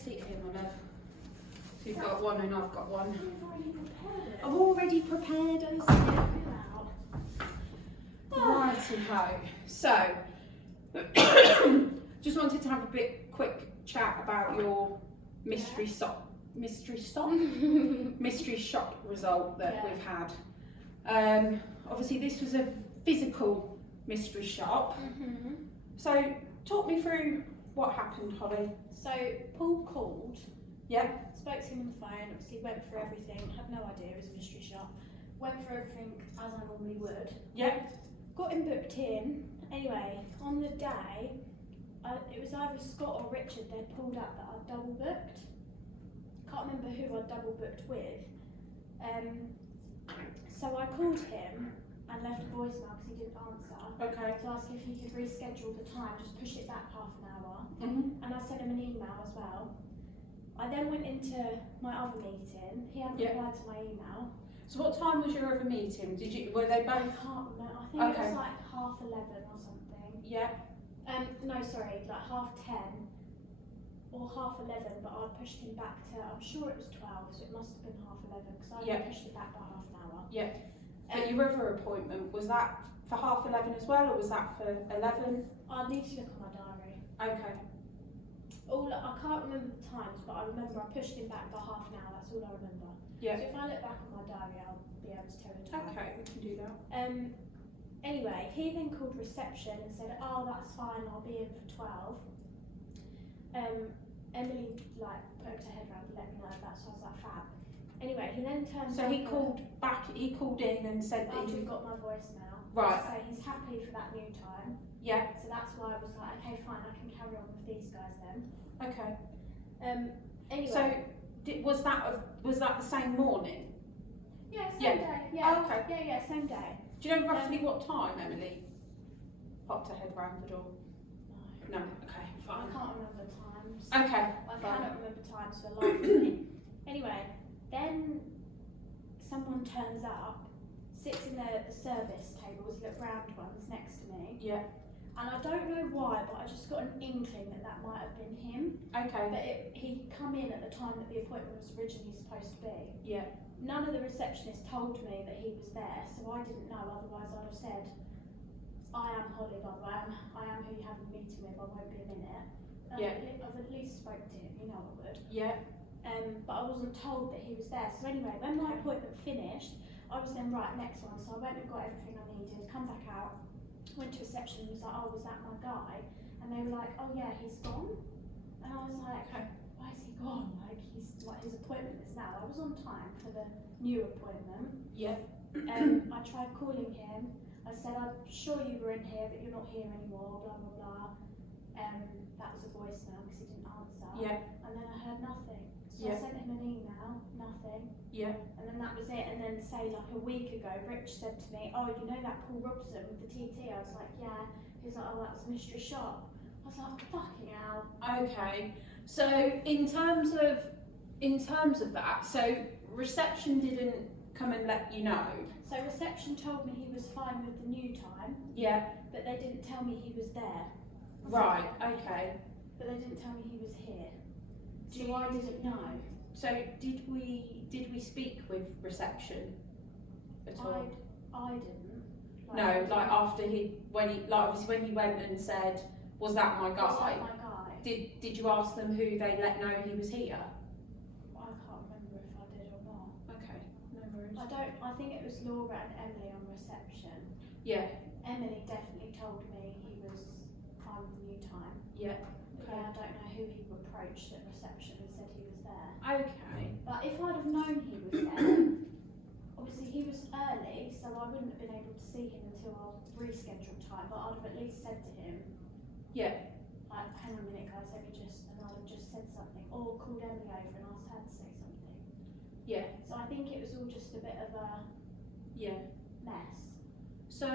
a seat here, my love. So you've got one and I've got one. I've already prepared it. I've already prepared us. Righty-ho. So, just wanted to have a quick chat about your mystery shop result that we've had. Obviously this was a physical mystery shop. So talk me through what happened, Holly. So Paul called. Yeah. Spoke to him on the phone. Obviously went through everything. Had no idea it was a mystery shop. Went through everything as I normally would. Yeah. Got him booked in. Anyway, on the day, it was either Scott or Richard. They pulled up that I'd double booked. Can't remember who I double booked with. So I called him and left a voicemail because he didn't answer. Okay. To ask if he could reschedule the time, just push it back half an hour. Mm-hmm. And I sent him an email as well. I then went into my other meeting. He hadn't replied to my email. So what time was your other meeting? Were they I both? can't remember. I think it was like 11:30 or something. Yeah. No, sorry, like 10:30 or 11:30. But I pushed him back to. I'm sure it was 12, so it must have been 11:30 because I pushed it back by half an hour. Yeah. But your other appointment, was that for 11:30 as well, or was that for 11? I need to look at my diary. Okay. I can't remember the times, but I remember I pushed him back by half an hour. That's all I remember. Yeah. So if I look back on my diary, I'll be able to tell the time. Okay, we can do that. Anyway, he then called reception and said, "Oh, that's fine. I'll be in for 12." Emily poked her head around and let me know that, so I was like, "Fab." Anyway, he then turned. So he called back. He called in and said that after he he got my voicemail. Right. To say he's happy for that new time. Yeah. So that's why I was like, "Okay, fine. I can carry on with these guys then." Okay. Anyway. So was that the same morning? Yeah, same day. Yeah. Oh, okay. Yeah, same day. Do you know roughly what time Emily popped her head round the door? No. No. Okay. I Fine. can't remember times. Okay. I cannot remember times for the life of me. Anyway, then someone turns up, sits in the service tables, little round ones next to me. Yeah. And I don't know why, but I just got an inkling that might have been him. Okay. But he'd come in at the time that the appointment was originally supposed to be. Yeah. None of the receptionists told me that he was there, so I didn't know, otherwise I'd have said, "I am Holly, by the way, I am who you have a meeting with, I won't be a minute." Yeah. I've at least spoke to him, you know I would. Yeah. But I wasn't told that he was there. So anyway, when my appointment finished, I was then right, next one. So I went and got everything I needed, come back out, went to reception and was like, "Oh, was that my guy?" And they were like, "Oh yeah, he's gone." And I was like, "Why is he gone? His appointment is now." I was on time for the new appointment. Yeah. I tried calling him. I said, "I'm sure you were in here, but you're not here anymore, blah, blah, blah." That was a voicemail because he didn't answer. Yeah. And then I heard nothing. So I sent him an email, nothing. Yeah. And then that was it. And then say like a week ago, Rich said to me, "Oh, you know that Paul Robson with the TT?" I was like, "Yeah." He was like, "Oh, that was a mystery shop." I was like, "Fucking hell." Okay. So in terms of that, so reception didn't come and let you know. So reception told me he was fine with the new time, Yeah. but they didn't tell me he was there. Right. Okay. But they didn't tell me he was here. Do So I didn't know. So did we speak with reception at all? I didn't. No, like after obviously when you went and said, "Was that my guy?" Was that my guy? Did you ask them who they let know he was here? I can't remember if I did or not. Okay, no worries. I think it was Laura and Emily on reception. Yeah. Emily definitely told me he was fine with the new time. Yeah. But Okay. yeah, I don't know who he approached at reception and said he was there. Okay. But if I'd have known he was there, obviously he was early, so I wouldn't have been able to see him until our rescheduled time, but I'd have at least said to him, Yeah. like, "Hang on a minute guys, let me just," and I'd have just said something, or called Emily over and asked her to say something. Yeah. So I think it was all just a bit of a Yeah. mess. So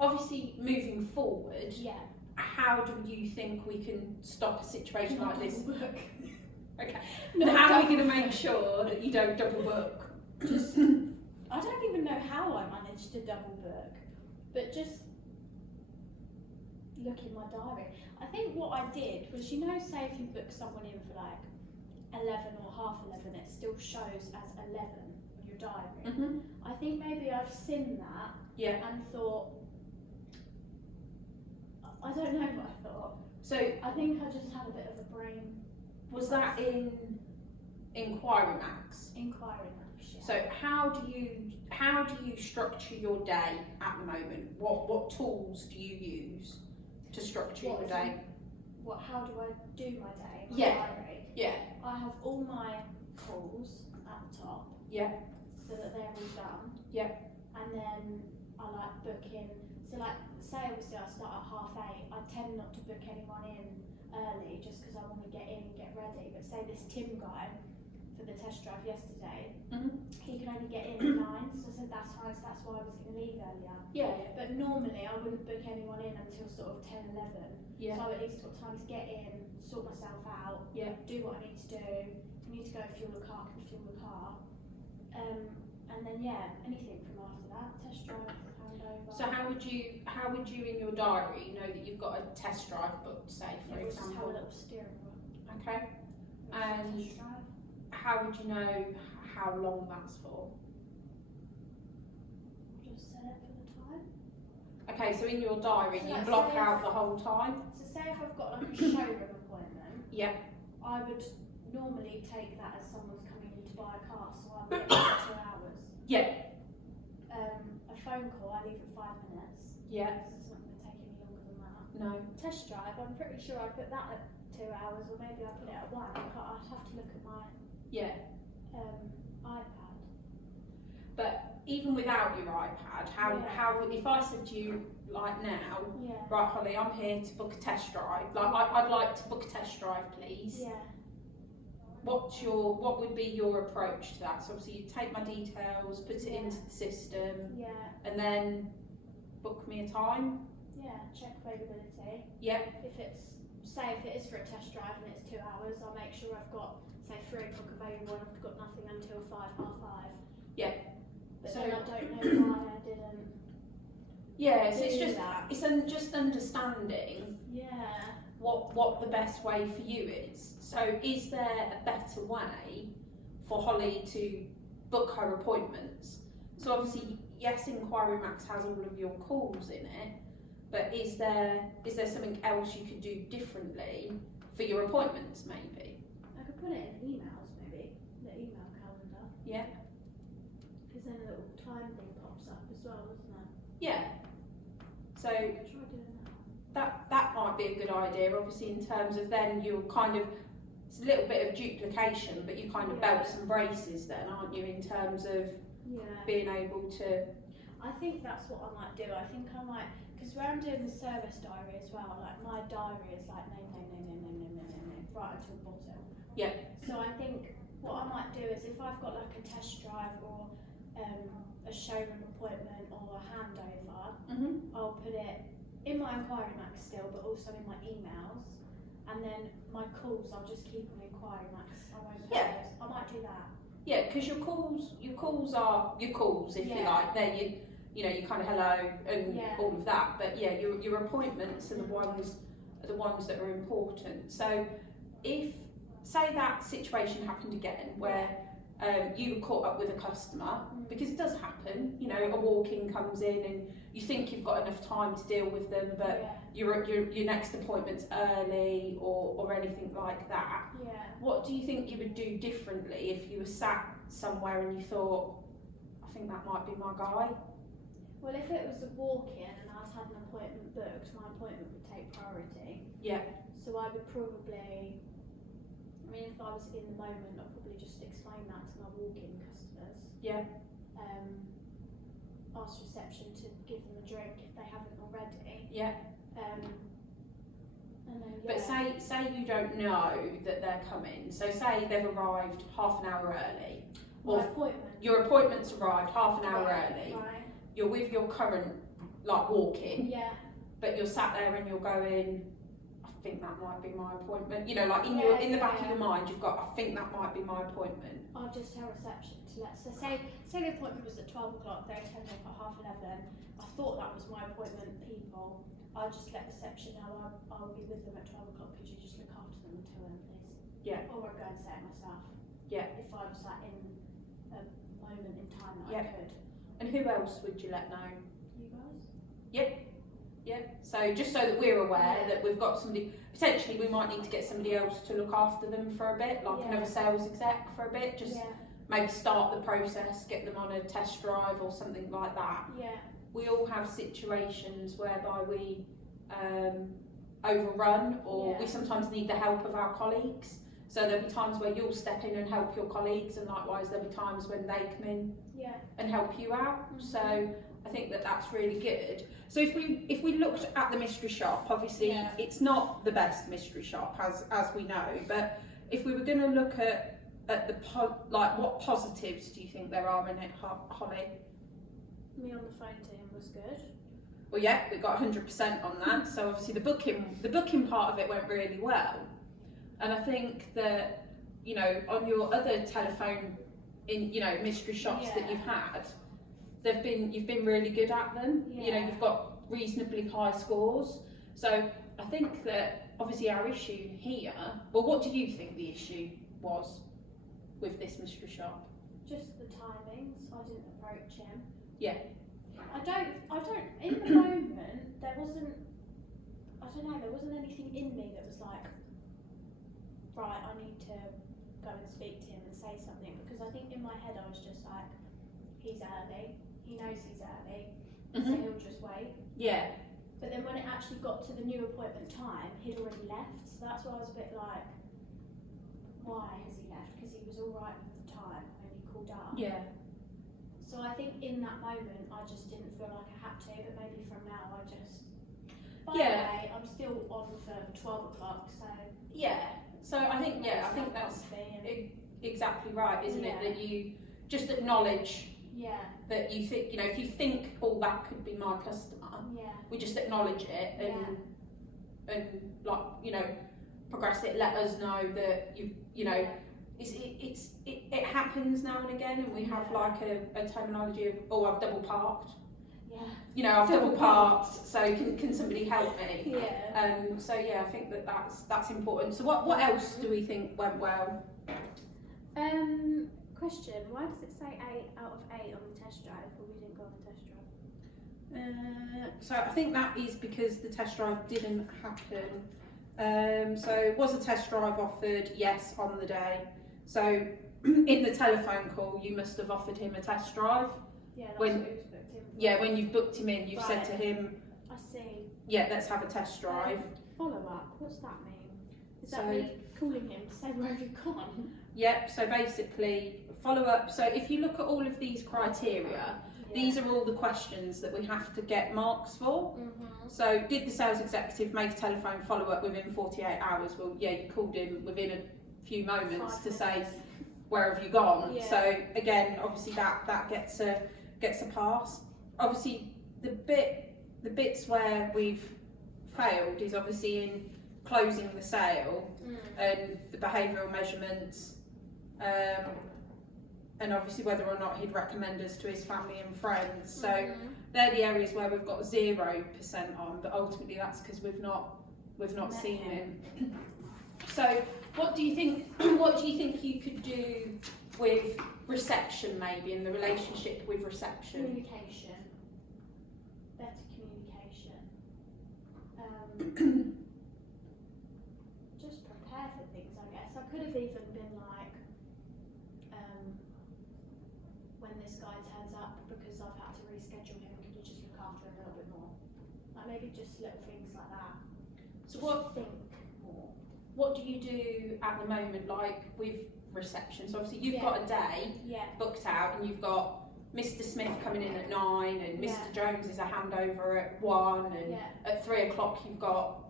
obviously moving forward, Yeah. how do you think we can stop a situation like this? Book. Okay. And how are we going to make sure that you don't double book? Just, I don't even know how I managed to double book, but just look in my diary. I think what I did was, you know, say if you book someone in for like 11 or half 11, it still shows as 11 on your diary. Mhm. I think maybe I've seen that Yeah. and thought, I don't know what I thought. So I think I just had a bit of a brain was that in Inquiry Max? inquiry match. Yeah. So how do you structure your day at the moment? What tools do you use to structure What your is day? How do I do my day? My Yeah. diary. Yeah. I have all my calls at the top. Yeah. So that they're all done. Yeah. And then I like book in. So like, say obviously I start at 8:30. I tend not to book anyone in early just because I want to get in and get ready. But say this Tim guy for the test drive yesterday, he can only get in at 9. So I said that's fine. So that's why I was going to leave earlier. Yeah. But normally I wouldn't book anyone in until sort of 10, 11. Yeah. So I've at least got time to get in, sort myself out, Yeah. do what I need to do. If I need to go fuel the car, I can fuel the car. And then yeah, anything from after that, test drive, handover. So how would you in your diary know that you've got a test drive booked, say, for It will just have a example? little steering wheel. Okay. And Test drive. how would you know how long that's for? I'll just set it for the time. Okay, so in your diary So you let's block say out if- the whole time? So say if I've got like a showroom appointment, Yeah. I would normally take that as someone's coming in to buy a car, so I'll get there for 2 hours. Yeah. A phone call, I leave at 5 minutes. Yeah. It's not going to take any longer than that. No. Test drive, I'm pretty sure I put that at 2 hours, or maybe I put it at 1. I'd have to look at my Yeah. iPad. But even without your iPad, how if I said to you like now, Yeah. right Holly, I'm here to book a test drive. Like I'd like to book a test drive, please. Yeah. What would be your approach to that? So obviously you take my details, put it Yeah. into the system, Yeah. and then book me a time. Yeah. Check availability. Yeah. If it is for a test drive and it's 2 hours, I'll make sure I've got, say, 3 o'clock available and I've got nothing until 5, half 5. Yeah. But So- then I don't know why I didn't Yeah. So it's do just that. just understanding Yeah. what the best way for you is. So is there a better way for Holly to book her appointments? So obviously, yes, Inquiry Max has all of your calls in it, but is there something else you could do differently for your appointments maybe? I could put it in emails maybe, the email calendar. Yeah. Because then a little time thing pops up as well, doesn't it? Yeah. So Try doing that. that might be a good idea, obviously, in terms of then you're kind of, it's a little bit of duplication, but you kind of Yeah. belts and braces then, aren't you, in terms of Yeah. being able to. I think that's what I might do. I think I might, because where I'm doing the service diary as well, like my diary is like name, right until the bottom. Yeah. So I think what I might do is if I've got like a test drive or a showroom appointment or a handover, Mm-hmm. I'll put it in my Inquiry Max still, but also in my emails. And then my calls, I'll just keep on Inquiry Max. I won't put Yeah. those. I might do that. Yeah, because your calls are your calls, if you Yeah. like. They're you kind of hello and Yeah. all of that. But yeah, your appointments are the ones that are important. So if say that situation happened again where you were caught up with a customer, because it does happen, you know, a walk-in comes in and you think you've got enough time to deal with them, but Yeah. your next appointment's early or anything like that. Yeah. What do you think you would do differently if you were sat somewhere and you thought, I think that might be my guy? Well, if it was a walk-in and I'd had an appointment booked, my appointment would take priority. Yeah. So I would probably, if I was in the moment, I'd probably just explain that to my walk-in customers. Yeah. Ask reception to give them a drink if they haven't already. Yeah. And then, But say you don't know that they're coming. So say they've arrived half an hour early. my Or appointment. your appointment's arrived half an hour Right, early. Right. You're with your current walk-in, Yeah. but you're sat there and you're going, I think that might be my appointment. You know, like in Yeah, the back yeah. of your mind, you've got, I think that might be my appointment. I'll just tell reception to let. So say the appointment was at 12 o'clock. They're turning up at 11:30. I thought that was my appointment. People, I'll just let reception I'll be with them at 12 o'clock, could you just look after them until then, please? Yeah. Or I'd go and say it myself. Yeah. If I was like in a moment in time that Yeah. I could. And who else would you let know? You guys? Yeah, so just so that we're aware Yeah. that we've got somebody, potentially we might need to get somebody else to look after them for a bit, like Yeah. another sales exec for a bit, just Yeah. maybe start the process, get them on a test drive or something like that. Yeah. We all have situations whereby we overrun, or we Yeah. sometimes need the help of our colleagues. So there'll be times where you'll step in and help your colleagues, and likewise there'll be times when they come in Yeah. and help you out. Mhm. So I think that that's really good. So if we looked at the mystery shop, obviously Yeah. it's not the best mystery shop as we know, but if we were going to look at the like what positives do you think there are in it, Holly? Me on the phone to him was good. Well, yeah, we got 100% on that. So obviously the booking part of it went really well, and I think that, you know, on your other telephone in, you know, mystery shops that Yeah. you've had, you've been really good at them. You know, Yeah. you've got reasonably high scores. So I think that obviously our issue here. Well, what do you think the issue was with this mystery shop? Just the timings. I didn't approach him. Yeah. I don't, in the moment, there wasn't anything in me that was like, right, I need to go and speak to him and say something, because I think in my head I was just like, he's early, he knows he's early, so Mhm. he'll just wait. Yeah. But then when it actually got to the new appointment time, he'd already left, so that's why I was a bit like, why has he left? Because he was alright with the time when he called up. Yeah. So I think in that moment I just didn't feel like I had to, but maybe from now I just. By Yeah. the way, I'm still on for 12 o'clock, so. Yeah. So I think that's and, exactly right, isn't Yeah. it? That you just acknowledge yeah, that you think, you know, if you think, oh, that could be my customer, yeah, we just acknowledge it and like, you know, progress it. Let us know that you know, it happens now and again, and we have Yeah. like a terminology of, oh, I've double parked. yeah, You know, I've double parked. So can somebody help me? yeah. So yeah, I think that's important. So what else do we think went well? Question, why does it say 8 out of 8 on the test drive, but we didn't go on the test drive? So I think that is because the test drive didn't happen. So was a test drive offered? Yes, on the day. So in the telephone call, you must have offered him a test drive. Yeah, that's When- what it was booked in for. Yeah, when you've booked him in, you've said Right. to him, I see. yeah, let's have a test drive. Follow up, what's that mean? Is that So- me calling him to say where have you gone? Yep, so basically follow up. So if you look at all of these criteria, these are all the questions that we have to get marks for. Mm-hmm. So did the sales executive make a telephone follow up within 48 hours? Well, yeah, you called him within a few moments to say, where have you gone? Yeah. So again, obviously that gets a pass. Obviously the bits where we've failed is obviously in closing the sale and the behavioural measurements, and obviously whether or not he'd recommend us to his family and friends. So they're the areas where we've got 0% on, but ultimately that's because we've not Met seen him. him. So what do you think you could do with reception, maybe, in the relationship with reception? Communication. Better communication. Just prepare for things, I guess. I could have even been like, when this guy turns up, because I've had to reschedule him, could you just look after him a little bit more? Like maybe just little things like that. So Just think more. what do you do at the moment, like with reception? So obviously you've Yeah. got a day Yeah. booked out, and you've got Mr. Smith coming in at 9, and Mr. Jones is a handover at 1, and Yeah. at 3 o'clock you've got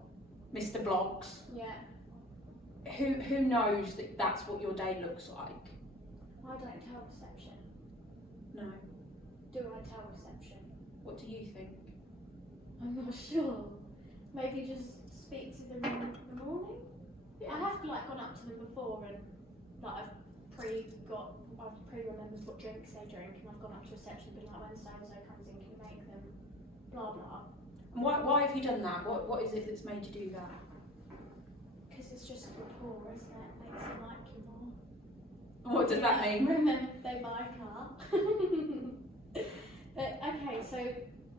Mr. Bloggs. Yeah. Who knows that that's what your day looks like? I don't tell reception. No. Do I tell reception? What do you think? I'm not sure. Maybe just speak to them in the morning. I have like gone up to them before and like I've pre-remembered what drinks they drink, and I've gone up to reception and been like, when so and so comes in, can you make them blah blah. And why have you done that? What is it that's made you do that? Because it's just rapport, isn't it? Makes them like you more. And what does that mean? Remember, they buy a car. But okay, so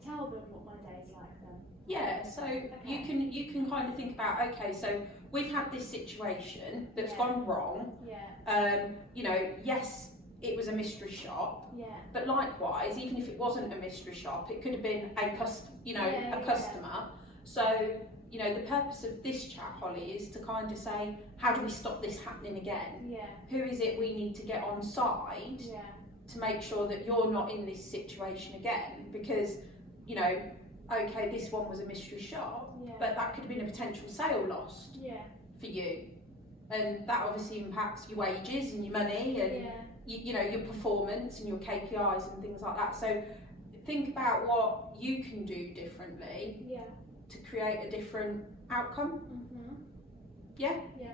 tell them what my day's like then. Yeah, so you can kind of think about, okay, so we've had this situation that's Yeah. gone wrong. Yeah, You know, yes, it was a mystery shop, yeah, but likewise, even if it wasn't a mystery shop, it could have been a Yeah, customer. So, you know, the purpose of this chat, Holly, is to kind of say, how do we stop this happening again? yeah, Who is it we need to get on side yeah, to make sure that you're not in this situation again? Because, you know, okay, this one was a mystery shop, yeah, but that could have been a potential sale lost yeah, for you. And that obviously impacts your wages and your money and yeah, you know, your performance and your KPIs and things like that. So think about what you can do differently yeah. to create a different outcome. Mhm. Yeah? Yeah.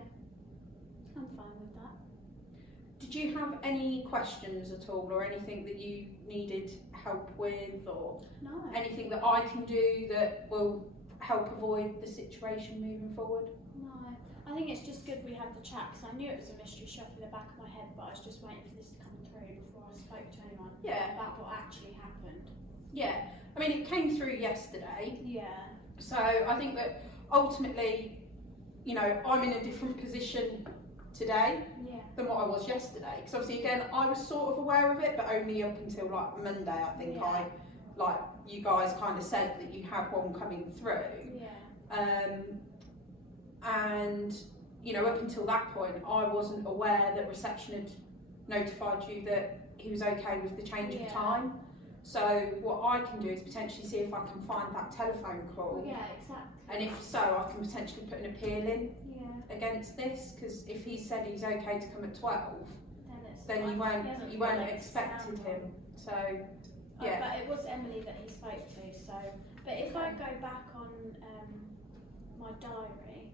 I'm fine with that. Did you have any questions at all, or anything that you needed help with, or No. anything that I can do that will help avoid the situation moving forward? No. I think it's just good we had the chat because I knew it was a mystery shop in the back of my head, but I was just waiting for this to come through before I spoke to anyone Yeah. about what actually happened. Yeah. I mean, it came through yesterday, Yeah. so I think that ultimately, you know, I'm in a different position today Yeah. than what I was yesterday. Because obviously, again, I was sort of aware of it, but only up until like Monday, I think Yeah. you guys kind of said that you had one coming through. Yeah. And, you know, up until that point, I wasn't aware that reception had notified you that he was okay with the change of Yeah. time. So what I can do is potentially see if I can find that telephone call. Yeah, exactly. And if so, I can potentially put an appeal in Yeah. against this, because if he said he's okay to come at 12, then you like, won't he hasn't you won't got have expected sound him. on. So Oh, yeah. but it was Emily that he spoke to, so. But if I go back on my diary,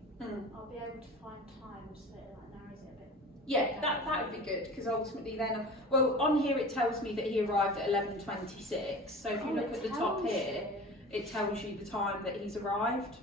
I'll be able to find times that it like narrows it a bit. Yeah, that would be good, because ultimately then, well, on here it tells me that he arrived at 11:26. So if you look at the top here, it tells you the time that he's arrived.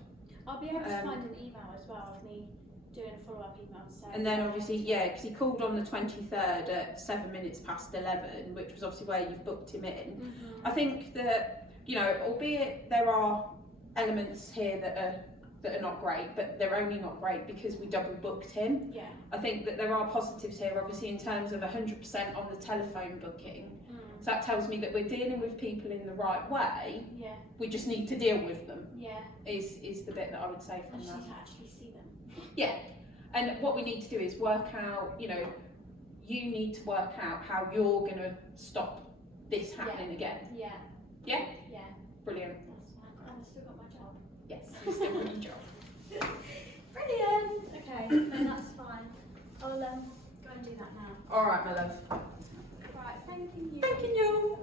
I'll be able to um, find an email as well of me doing a follow-up email to say. And then obviously, yeah, because he called on the 23rd at 7 minutes past 11, which was obviously where you've booked him in. Mhm. I think that, you know, albeit there are elements here that are not great, but they're only not great because we double booked him. Yeah. I think that there are positives here, obviously, in terms of 100% on the telephone booking. So that tells me that we're dealing with people in the right way. Yeah. We just need to deal with them. Yeah. Is the bit that I would say I from just that. need to actually see them. Yeah, and what we need to do is work out, you know, you need to work out how you're going to stop this happening again. Yeah. Yeah? Yeah. Brilliant. That's fine. And I've still got my job. Yes, you still got your job. Brilliant. Okay, then that's fine. I'll go and do that now. All right, my love. Right. Thank you. Thank you.